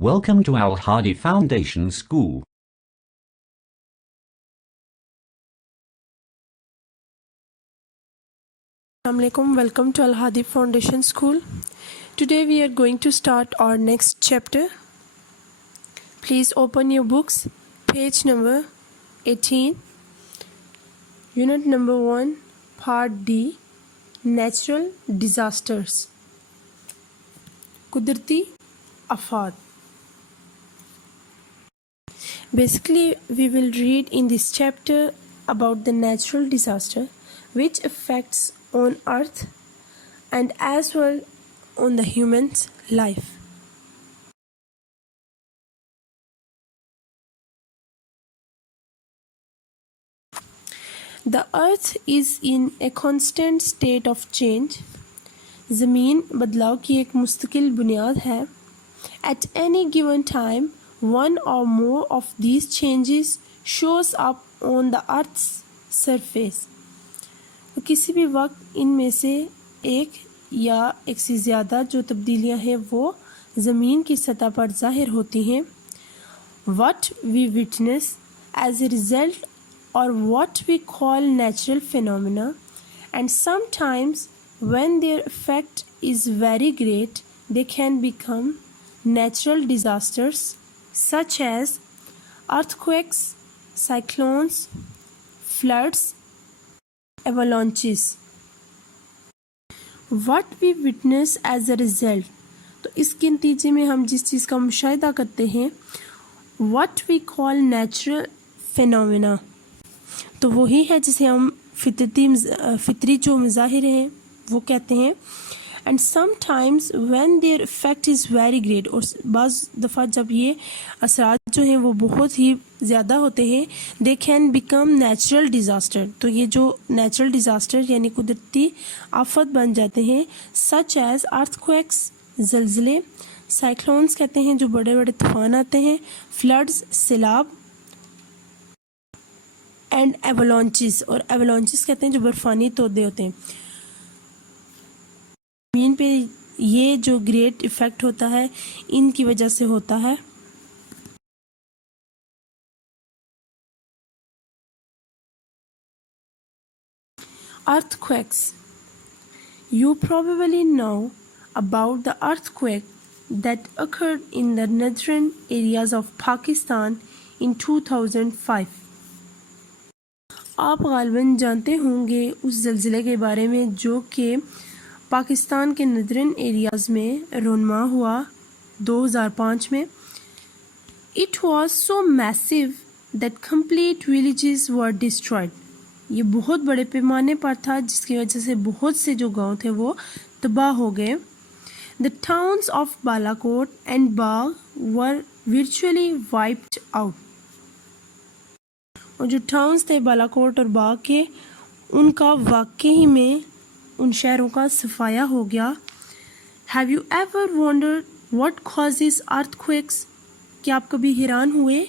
Welcome to Al Hadi Foundation School. Assalamualaikum. Welcome to Al Hadi Foundation School. Today we are going to start our next chapter. Please open your books, page number 18, unit number 1, part D, natural disasters. Kudrati Afat. Basically, we will read in this chapter about the natural disaster which affects on earth and as well on the human's life. The earth is in a constant state of change. ज़मीन बदलाव की एक मुस्तकिल बुनियाद है. At any given time, one or more of these changes shows up on the earth's surface. किसी भी वक्त इनमें से एक या एक से ज़्यादा जो तब्दीलियां हैं वो ज़मीन की सतह पर ज़ाहिर होती हैं. What we witness as a result or what we call natural phenomena, and sometimes when their effect is very great they can become natural disasters such as earthquakes, cyclones, floods, avalanches. What we witness as a result, तो इसके नतीजे में हम जिस चीज़ का मुशाहिदा करते हैं what we call natural phenomena, तो वही है जिसे हम फितरी जो मज़ाहिर हैं वो कहते हैं. And sometimes when their effect is very great, और बाज़ दफ़ा जब ये असरात जो हैं वो बहुत ही ज़्यादा होते हैं, they can become natural disaster. तो ये जो नेचुरल डिज़ास्टर यानी कुदरती आफत बन जाते हैं, सच एज़ अर्थक्वेक्स ज़लज़ले, साइक्लोन्स कहते हैं जो बड़े बड़े तूफ़ान आते हैं, फ्लड्स सैलाब, एंड एवलांचेस, और एवलांचेस कहते हैं जो बर्फ़ानी तोदे होते हैं. ज़मीन पे ये जो ग्रेट इफ़ेक्ट होता है इनकी वजह से होता है. Earthquakes. You probably know about the earthquake that occurred in the northern areas of Pakistan in 2005. आप ग़ालिबन जानते होंगे उस ज़लज़ले के बारे में जो कि पाकिस्तान के नदरन एरियाज़ में रोनमा हुआ 2005 में. It was so massive that complete villages were destroyed. ये बहुत बड़े पैमाने पर था जिसकी वजह से बहुत से जो गांव थे वो तबाह हो गए. The towns of Balakot and Bagh were virtually wiped out. और जो टाउन्स थे बालाकोट और बाग के, उनका वाकई में उन शहरों का सफाया हो गया. Have you ever wondered what causes earthquakes? क्या आप कभी हैरान हुए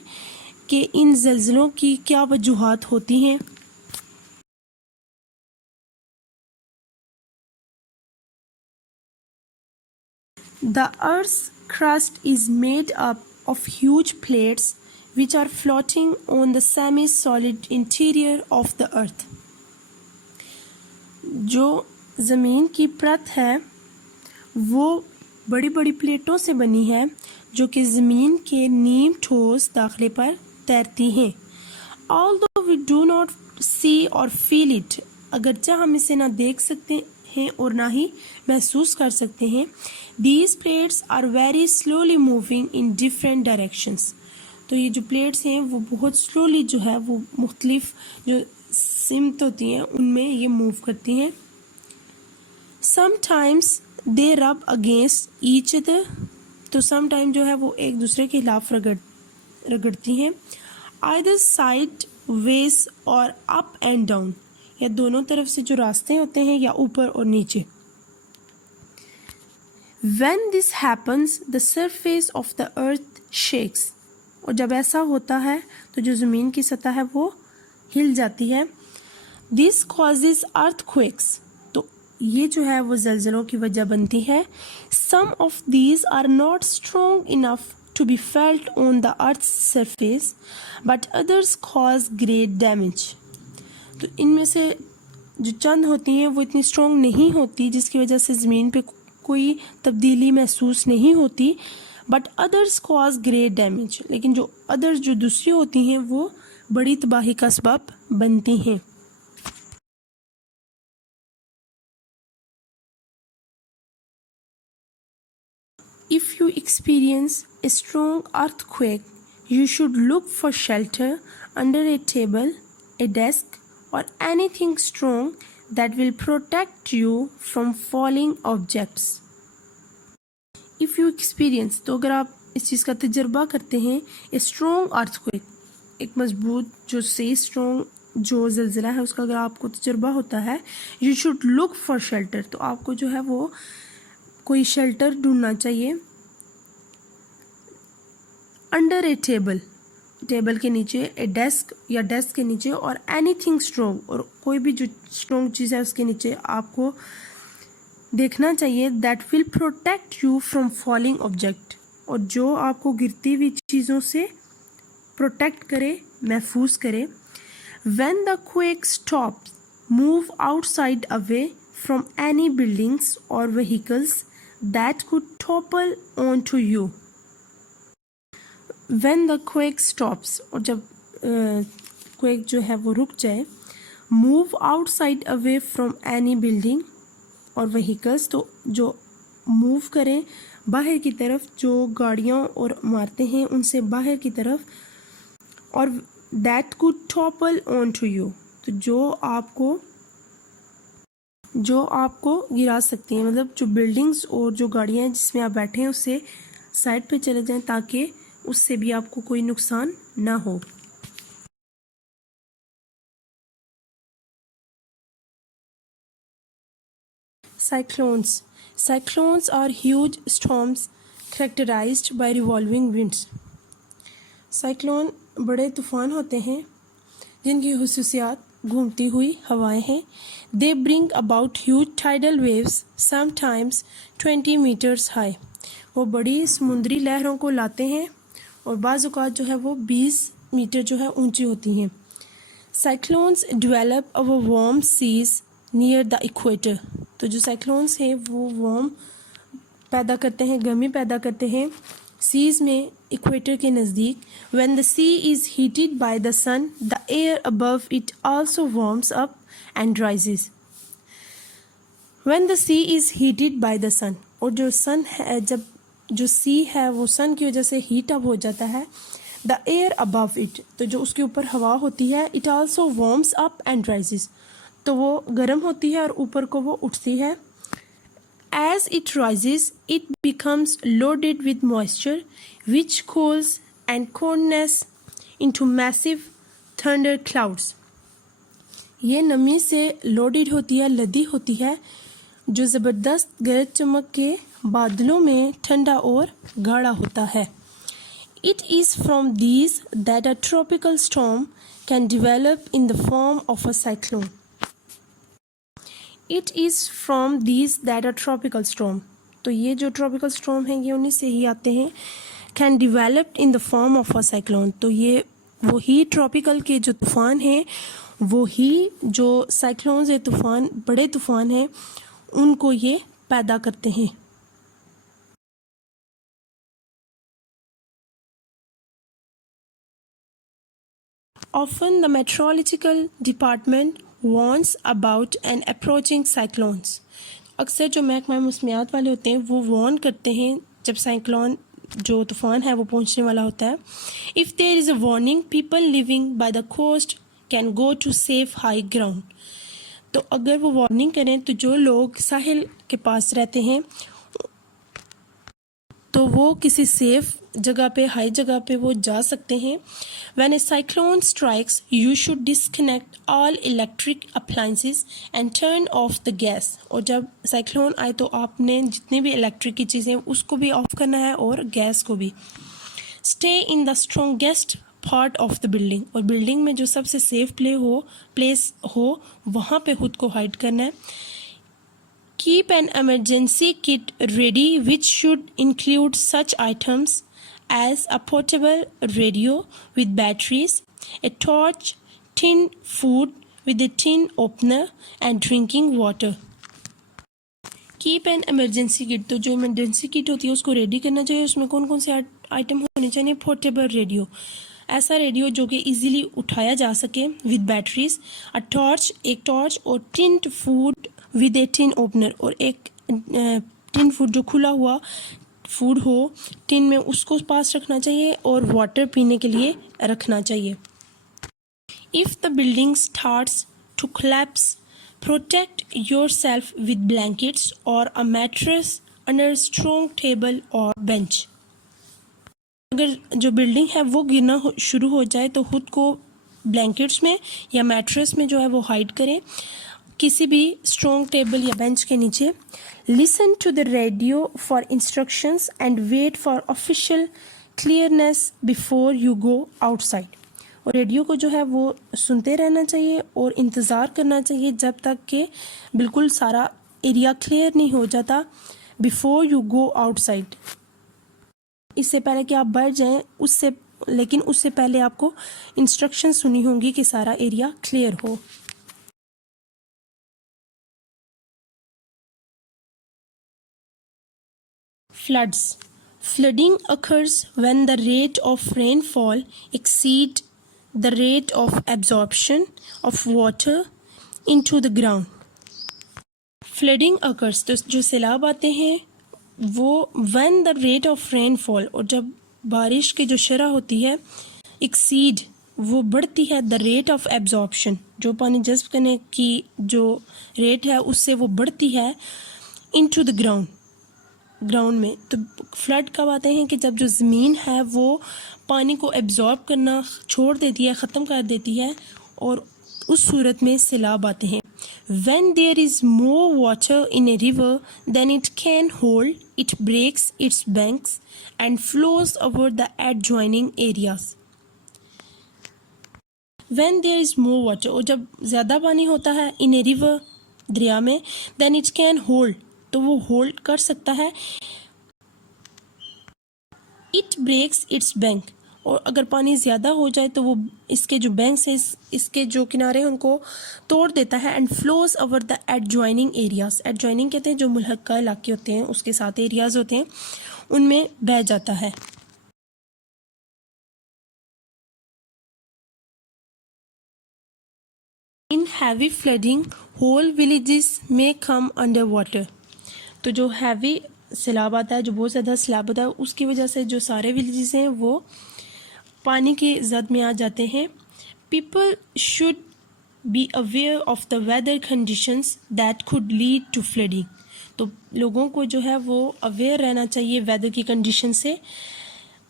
कि इन ज़लज़लों की क्या वजूहात होती हैं? The Earth's crust is made up of huge plates which are floating on the semi-solid interior of the earth. जो ज़मीन की परत है वो बड़ी बड़ी प्लेटों से बनी है जो कि ज़मीन के नीम ठोस दाखिले पर तैरती हैं. Although we do not see or feel it, अगरचे हम इसे ना देख सकते हैं और ना ही महसूस कर सकते हैं, these plates are very slowly moving in different directions. तो ये जो प्लेट्स हैं वो बहुत स्लोली जो है वो मुख्तलिफ जो सिमत होती हैं उनमें ये मूव करती हैं. Sometimes they rub against each other, तो समटाइम जो है वो एक दूसरे के खिलाफ रगड़ती हैं. Either side ways और up and down, या दोनों तरफ से जो रास्ते होते हैं या ऊपर और नीचे. When this happens, the surface of the earth shakes. और जब ऐसा होता है तो जो ज़मीन की सतह है वो हिल जाती है. This causes earthquakes, तो ये जो है वो ज़लज़लों की वजह बनती है. Some of these are not strong enough to be felt on the earth's surface, but others cause great damage. तो इनमें से जो चंद होती हैं वो इतनी स्ट्रॉन्ग नहीं होती जिसकी वजह से ज़मीन पे कोई तब्दीली महसूस नहीं होती, but others cause great damage, लेकिन जो अदर्स जो दूसरी होती हैं वो बड़ी तबाही का सबब बनती हैं. If you experience a strong earthquake, you should look for shelter under a table, a desk, or anything strong that will protect you from falling objects. If you experience, तो अगर आप इस चीज़ का तजर्बा करते हैं, a strong earthquake, एक मजबूत जो से स्ट्रॉन्ग जो ज़लज़ला है उसका अगर आपको तजर्बा होता है, you should look for shelter, तो आपको जो है वो कोई शेल्टर ढूंढना चाहिए. अंडर ए टेबल, टेबल के नीचे, ए डेस्क या डेस्क के नीचे, और एनीथिंग स्ट्रॉन्ग, और कोई भी जो स्ट्रॉन्ग चीज़ है उसके नीचे आपको देखना चाहिए. That will protect you from falling object, और जो आपको गिरती हुई चीज़ों से प्रोटेक्ट करे, महफूज करे. When the quake stops, move outside away from any buildings और vehicles that could topple onto you. When the quake stops, और जब quake जो है वो रुक जाए. Move outside away from any building और vehicles, तो जो move करें बाहर की तरफ, जो गाड़ियाँ और इमारतें हैं उनसे बाहर की तरफ. और that could topple onto you, तो जो आपको गिरा सकती हैं, मतलब जो बिल्डिंग्स और जो गाड़ियाँ हैं जिसमें आप बैठे हैं उससे साइड पे चले जाएं ताकि उससे भी आपको कोई नुकसान ना हो. Cyclones are huge storms characterized by revolving winds. Cyclone बड़े तूफ़ान होते हैं जिनकी खुसूसियात घूमती हुई हवाएं हैं. They bring about huge tidal waves, sometimes 20 meters high. वो बड़ी समुद्री लहरों को लाते हैं और बाज़ औक़ात जो है वो 20 मीटर जो है ऊंची होती हैं. Cyclones develop over warm seas near the equator. तो जो साइक्लोन्स हैं वो वार्म पैदा करते हैं, गर्मी पैदा करते हैं सीज़ में इक्वेटर के नज़दीक. When the sea is heated by the sun, the air above it also warms up and rises. When the sea is heated by the sun, और जो सन है, जब जो सी है वो सन की वजह से हीट अप हो जाता है. The air above it, तो जो उसके ऊपर हवा होती है, it also warms up and rises, तो वो गर्म होती है और ऊपर को वो उठती है. As it rises, it becomes loaded with moisture, which cools and condenses into massive thunder clouds. ये नमी से लोडेड होती है, लदी होती है, जो ज़बरदस्त गरज चमक के बादलों में ठंडा और गाढ़ा होता है. It is from these that a tropical storm can develop in the form of a cyclone. It is from these that a tropical storm, तो ये जो ट्रॉपिकल स्टॉर्म हैं ये उन्हीं से ही आते हैं. Can develop in the form of a cyclone, तो ये वही ट्रॉपिकल के जो तूफ़ान हैं, वही जो साइक्लोन्स है, तूफ़ान, बड़े तूफ़ान हैं, उनको ये पैदा करते हैं. Often the meteorological department warns about an approaching cyclones. अक्सर जो महकमा मौसमियात वाले होते हैं वो वार्न करते हैं जब साइक्लोन जो तूफ़ान है वो पहुंचने वाला होता है. If there is a warning, people living by the coast can go to safe high ground. तो अगर वो वार्निंग करें तो जो लोग साहिल के पास रहते हैं तो वो किसी सेफ जगह पे, हाई जगह पे वो जा सकते हैं. When a cyclone strikes, you should disconnect all electric appliances and turn off the gas. और जब साइक्लोन आए तो आपने जितनी भी इलेक्ट्रिक की चीज़ें उसको भी ऑफ करना है और गैस को भी. Stay in the strongest part of the building, और बिल्डिंग में जो सबसे सेफ प्लेस हो वहाँ पे खुद को हाइड करना है. Keep an emergency kit ready which should include such items as a portable radio with batteries, a torch, tin food with a tin opener, and drinking water. Keep an emergency kit, तो जो emergency kit होती है उसको ready करना चाहिए. उसमें कौन कौन से आइटम होने चाहिए? पोर्टेबल रेडियो, ऐसा रेडियो जो कि इजीली उठाया जा सके विद बैटरीज, अ टॉर्च, एक टॉर्च, और tinned food with A tin opener, और एक टिन फूड जो खुला हुआ फूड हो टिन में उसको पास रखना चाहिए, और वाटर पीने के लिए रखना चाहिए. If the building starts to collapse, protect yourself with blankets or a mattress under a strong table or bench. अगर जो बिल्डिंग है वो गिरना शुरू हो जाए तो खुद को ब्लैंकेट्स में या मैट्रेस में जो है वो हाइड करें, किसी भी स्ट्रॉन्ग टेबल या बेंच के नीचे. Listen to the radio for instructions and wait for official clearance before you go outside. और रेडियो को जो है वो सुनते रहना चाहिए और इंतज़ार करना चाहिए जब तक कि बिल्कुल सारा एरिया क्लियर नहीं हो जाता बिफोर यू गो आउटसाइड. इससे पहले कि आप बाहर जाएं लेकिन उससे पहले आपको इंस्ट्रक्शन सुनी होंगी कि सारा एरिया क्लियर हो. Floods. Flooding occurs when the rate of rainfall exceeds the rate of absorption of water into the ground. Flooding occurs, तो जो सैलाब आते हैं वो when the rate of rainfall, और जब बारिश की जो शरह होती है exceed, वो बढ़ती है the rate of absorption, जो पानी जज़्ब करने की जो रेट है उससे वो बढ़ती है into the ग्राउंड में. तो फ्लड कब आते हैं? कि जब जो ज़मीन है वो पानी को एब्जॉर्ब करना छोड़ देती है, ख़त्म कर देती है, और उस सूरत में सैलाब आते हैं. When there is more water in a river than it can hold, it breaks its banks and flows over the adjoining areas. When there is more water, और जब ज़्यादा पानी होता है in a river, दरिया में, then it can hold, तो वो होल्ड कर सकता है. इट ब्रेक्स इट्स बैंक, और अगर पानी ज़्यादा हो जाए तो वो इसके जो बैंक से इसके जो किनारे हैं उनको तोड़ देता है. And flows over the adjoining areas. Adjoining कहते हैं जो मुल्हक्का इलाके होते हैं, उसके साथ एरियाज होते हैं, उनमें बह जाता है. In heavy flooding whole villages में कम अंडर वाटर. तो जो हैवी सैलाब आता है, जो बहुत ज़्यादा सैलाब होता है, उसकी वजह से जो सारे विलेजेस हैं वो पानी की जद में आ जाते हैं. People should be aware of the weather conditions that could lead to flooding. तो लोगों को जो है वो अवेयर रहना चाहिए वेदर की कंडीशन से,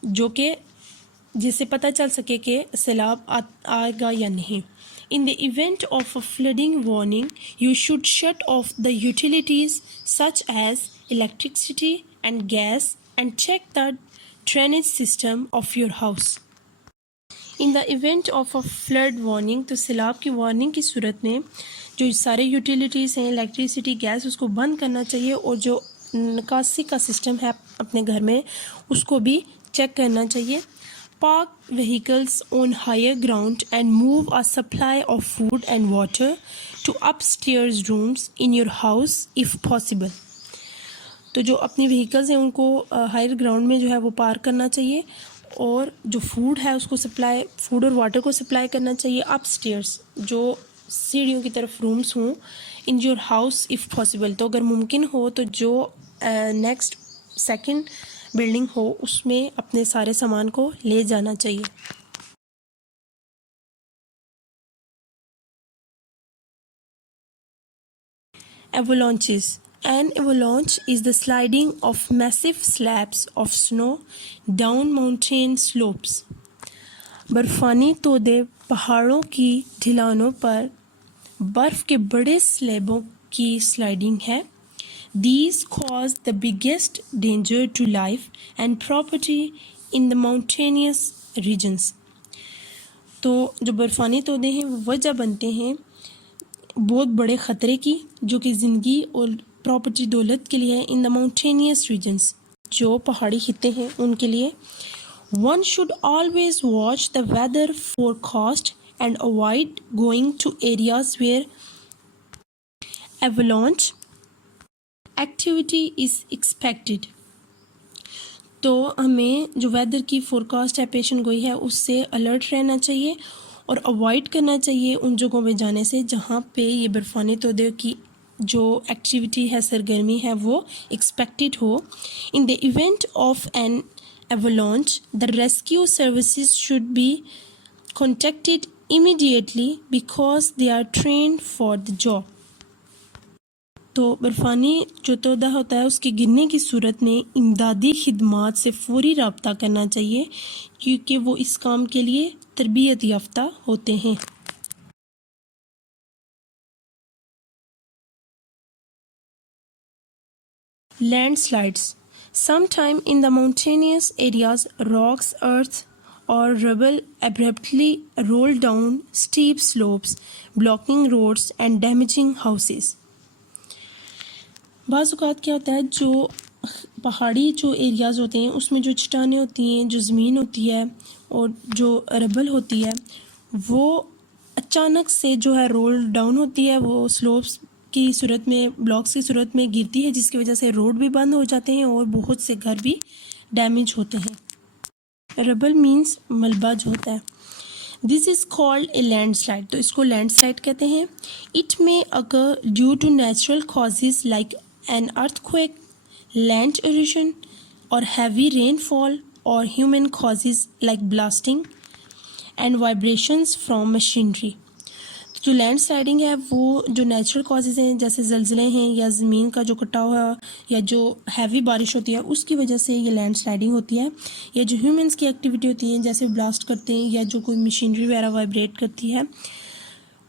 जो कि जिससे पता चल सके कि सैलाब आएगा या नहीं. In the event of a flooding warning, you should shut off the utilities such as electricity and gas and check the drainage system of your house. In the event of a flood warning, तो सैलाब की warning की सूरत में जो सारे utilities हैं, electricity, gas, उसको बंद करना चाहिए, और जो निकासी का सिस्टम है अपने घर में उसको भी चेक करना चाहिए. Park vehicles on higher ground and move a supply of food and water to upstairs rooms in your house if possible. तो जो अपनी व्हीकल्स हैं उनको हायर ग्राउंड में जो है वो पार्क करना चाहिए, और जो फूड है उसको फूड और वाटर को सप्लाई करना चाहिए अपस्टेयर्स, जो सीढ़ियों की तरफ रूम्स हों, in your house if possible. तो अगर मुमकिन हो तो जो नेक्स्ट सेकंड बिल्डिंग हो उसमें अपने सारे सामान को ले जाना चाहिए. Avalanches. An avalanche is the sliding of massive slabs of snow down mountain slopes. बर्फानी तोदे पहाड़ों की ढलानों पर बर्फ़ के बड़े स्लैबों की स्लाइडिंग है. These cause the biggest danger to life and property in the mountainous regions. तो जो बर्फ़ानी तोदे हैं वो वजह बनते हैं बहुत बड़े ख़तरे की, जो कि ज़िंदगी और प्रॉपर्टी दौलत के लिए इन द माउंटेनियस रीजन्स, जो पहाड़ी खित्ते हैं उनके लिए. One should always watch the weather forecast and avoid going to areas where avalanche activity is expected. तो हमें जो वेदर की फोरकास्ट है पेशन गोई है उससे अलर्ट रहना चाहिए और अवॉइड करना चाहिए उन जगहों पे जाने से जहाँ पे ये बर्फ़ानी तोदे की जो एक्टिविटी है सरगर्मी है वो एक्सपेक्टेड हो. In the event of an avalanche, the rescue services should be contacted immediately because they are trained for the job. तो बर्फ़ानी जो तोदा होता है उसके गिरने की सूरत में इमदादी खिदमात से फौरी रब्ता करना चाहिए क्योंकि वो इस काम के लिए तरबियत याफ्ता होते हैं. Landslides. Sometime in the mountainous areas, rocks, earth, or rubble abruptly roll down steep slopes, blocking roads and damaging houses. बाज़ औक़ात क्या होता है जो पहाड़ी जो एरियाज़ होते हैं उसमें जो चट्टानें होती हैं, जो ज़मीन होती है और जो रबल होती है वो अचानक से जो है रोल डाउन होती है, वो स्लोप्स की सूरत में, ब्लॉक्स की सूरत में गिरती है जिसकी वजह से रोड भी बंद हो जाते हैं और बहुत से घर भी डैमेज होते हैं. रबल मीन्स मलबा जो होता है. This is called a landslide. तो इसको लैंडस्लाइड कहते हैं. It may occur due to natural causes like an earthquake, land erosion और हैवी रेनफॉल और human causes like blasting and vibrations from machinery. जो लैंड स्लाइडिंग है वो जो नेचुरल कॉजेज़ हैं जैसे ज़लज़ले हैं या ज़मीन का जो कटा हुआ या जो हैवी बारिश होती है उसकी वजह से ये लैंड स्लाइडिंग होती है, या जो ह्यूमंस की एक्टिविटी होती है जैसे ब्लास्ट करते हैं या जो कोई मशीनरी वगैरह वाइब्रेट करती है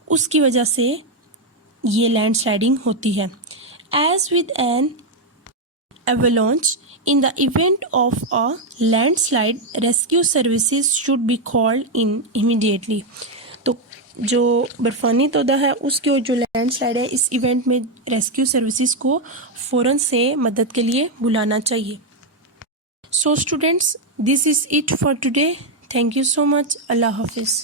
उसकी वजह से ये लैंड स्लाइडिंग होती है. As with an avalanche, in the event of a landslide, rescue services should be called in immediately. तो जो बर्फ़ानी तोदा है उसके जो लैंडस्लाइड है इस इवेंट में रेस्क्यू सर्विसेज को फ़ौरन से मदद के लिए बुलाना चाहिए. So students, this is it for today. Thank you so much. अल्लाह हाफिज़.